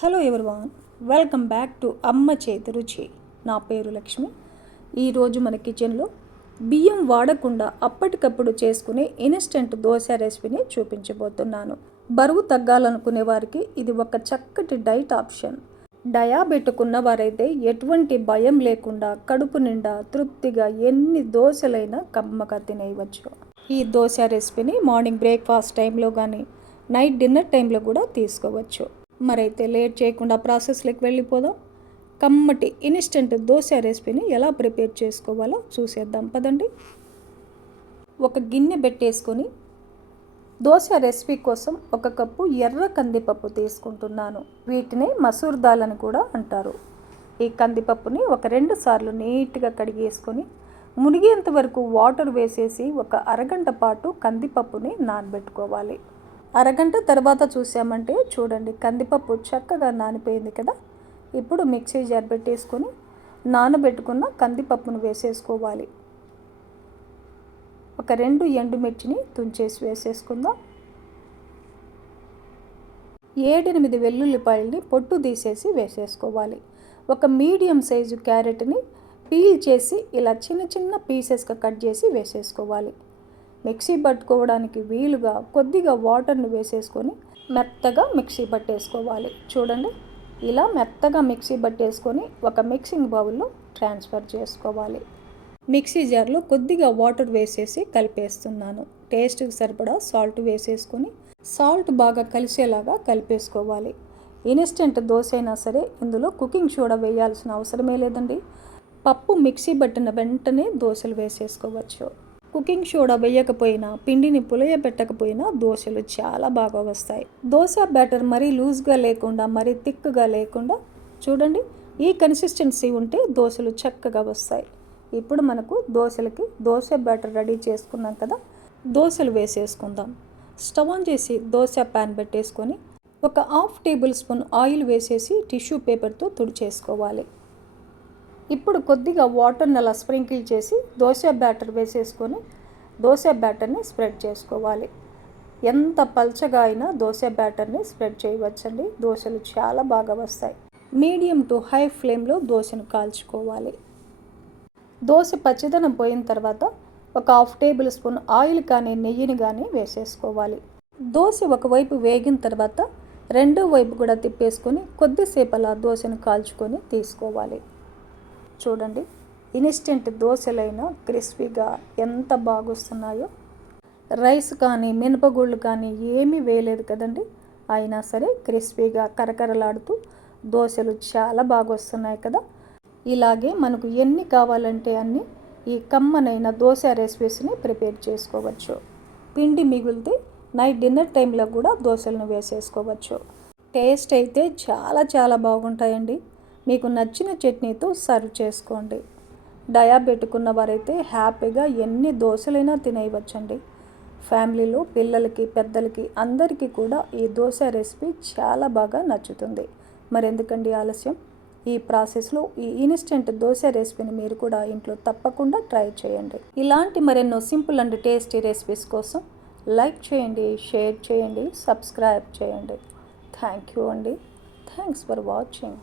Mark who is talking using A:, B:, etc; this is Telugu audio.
A: Hello everyone welcome back to అమ్మ చేతి రుచి నా పేరు లక్ష్మి. ఈరోజు మన కిచెన్లో బియ్యం వాడకుండా అప్పటికప్పుడు చేసుకునే ఇన్స్టెంట్ దోశ రెసిపీని చూపించబోతున్నాను. బరువు తగ్గాలనుకునే వారికి ఇది ఒక చక్కటి డైట్ ఆప్షన్ డయాబెటిక్ వారైతే ఎటువంటి భయం లేకుండా కడుపు నిండా తృప్తిగా ఎన్ని దోశలైనా కమ్మగా తినేయవచ్చు. ఈ దోశ రెసిపీని మార్నింగ్ బ్రేక్ఫాస్ట్ టైంలో కానీ నైట్ డిన్నర్ టైంలో కూడా తీసుకోవచ్చు. మరైతే లేట్ చేయకుండా ప్రాసెస్లోకి వెళ్ళిపోదాం. కమ్మటి ఇన్స్టెంట్ దోశ రెసిపీని ఎలా ప్రిపేర్ చేసుకోవాలో చూసేద్దాం. పదండి. ఒక గిన్నె పెట్టేసుకొని దోశ రెసిపీ కోసం ఒక కప్పు ఎర్ర కందిపప్పు తీసుకుంటున్నాను. వీటిని మసూర్ దాల్ అని కూడా అంటారు. ఈ కందిపప్పుని ఒక రెండు సార్లు నీట్గా కడిగేసుకొని మునిగేంత వరకు వాటర్ వేసేసి ఒక అరగంట పాటు కందిపప్పుని నానబెట్టుకోవాలి. అరగంట తర్వాత చూసామంటే చూడండి కందిపప్పు చక్కగా నానిపోయింది కదా. ఇప్పుడు మిక్సీ జార్ పెట్టేసుకొని నానబెట్టుకున్న కందిపప్పును వేసేసుకోవాలి. ఒక రెండు ఎండుమిర్చిని తుంచేసి వేసేసుకుందాం. ఏడెనిమిది వెల్లుల్లిపాయల్ని పొట్టు తీసేసి వేసేసుకోవాలి. ఒక మీడియం సైజు క్యారెట్ని పీల్ చేసి ఇలా చిన్న చిన్న పీసెస్గా కట్ చేసి వేసేసుకోవాలి. మిక్సీ పట్టుకోవడానికి వీలుగా కొద్దిగా వాటర్ని వేసేసుకొని మెత్తగా మిక్సీ పట్టేసుకోవాలి. చూడండి ఇలా మెత్తగా మిక్సీ పట్టేసుకొని ఒక మిక్సింగ్ బౌల్లో ట్రాన్స్ఫర్ చేసుకోవాలి. మిక్సీ జార్లో కొద్దిగా వాటర్ వేసేసి కలిపేస్తున్నాను. టేస్ట్కి సరిపడా సాల్ట్ వేసేసుకొని సాల్ట్ బాగా కలిసేలాగా కలిపేసుకోవాలి. ఇన్స్టెంట్ దోశ అయినా సరే ఇందులో కుకింగ్ సోడా వేయాల్సిన అవసరమే లేదండి. పప్పు మిక్సీ పట్టిన వెంటనే దోశలు వేసేసుకోవచ్చు. కుకింగ్ సోడా వేయకపోయినా పిండిని పులయ పెట్టకపోయినా దోశలు చాలా బాగా వస్తాయి. దోశ బ్యాటర్ మరీ లూజ్గా లేకుండా మరీ థిక్గా లేకుండా చూడండి ఈ కన్సిస్టెన్సీ ఉంటే దోశలు చక్కగా వస్తాయి. ఇప్పుడు మనకు దోశలకి దోశ బ్యాటర్ రెడీ చేసుకున్నాం కదా దోశలు వేసేసుకుందాం. స్టవ్ ఆన్ చేసి దోశ ప్యాన్ పెట్టేసుకొని ఒక హాఫ్ టేబుల్ స్పూన్ ఆయిల్ వేసేసి టిష్యూ పేపర్తో తుడిచేసుకోవాలి. ఇప్పుడు కొద్దిగా వాటర్ని అలా స్ప్రింకిల్ చేసి దోశ బ్యాటర్ వేసేసుకొని దోశ బ్యాటర్ని స్ప్రెడ్ చేసుకోవాలి. ఎంత పల్చగా అయినా దోశ బ్యాటర్ని స్ప్రెడ్ చేయవచ్చండి. దోశలు చాలా బాగా వస్తాయి. మీడియం టు హై ఫ్లేమ్లో దోశను కాల్చుకోవాలి. దోశ పచ్చిదనం పోయిన తర్వాత ఒక హాఫ్ టేబుల్ స్పూన్ ఆయిల్ కానీ నెయ్యిని కానీ వేసేసుకోవాలి. దోశ ఒకవైపు వేగిన తర్వాత రెండో వైపు కూడా తిప్పేసుకొని కొద్దిసేపు అలా దోశను కాల్చుకొని తీసుకోవాలి. చూడండి. ఇన్స్టెంట్ దోశలైనా క్రిస్పీగా ఎంత బాగొస్తున్నాయో. రైస్ కానీ మినపగుళ్ళు కానీ ఏమీ వేయలేదు కదండి. అయినా సరే క్రిస్పీగా కరకరలాడుతూ దోశలు చాలా బాగా వస్తున్నాయి కదా. ఇలాగే మనకు ఎన్ని కావాలంటే అన్ని ఈ కమ్మనైన దోశ రెసిపీస్ని ప్రిపేర్ చేసుకోవచ్చు. పిండి మిగిలితే నైట్ డిన్నర్ టైంలో కూడా దోశలను వేసేసుకోవచ్చు. టేస్ట్ అయితే చాలా చాలా బాగుంటాయండి. మీకు నచ్చిన చట్నీతో సర్వ్ చేసుకోండి. డయాబెటిక్ ఉన్న వారైతే హ్యాపీగా ఎన్ని దోశలైనా తినేయవచ్చండి. ఫ్యామిలీలో పిల్లలకి పెద్దలకి అందరికీ కూడా ఈ దోశ రెసిపీ చాలా బాగా నచ్చుతుంది. మరెందుకండి ఆలస్యం? ఈ ప్రాసెస్లో ఈ ఇన్స్టెంట్ దోశ రెసిపీని మీరు కూడా ఇంట్లో తప్పకుండా ట్రై చేయండి. ఇలాంటి మరెన్నో సింపుల్ అండ్ టేస్టీ రెసిపీస్ కోసం లైక్ చేయండి షేర్ చేయండి సబ్స్క్రైబ్ చేయండి. థ్యాంక్ యూ అండి. Thanks for watching.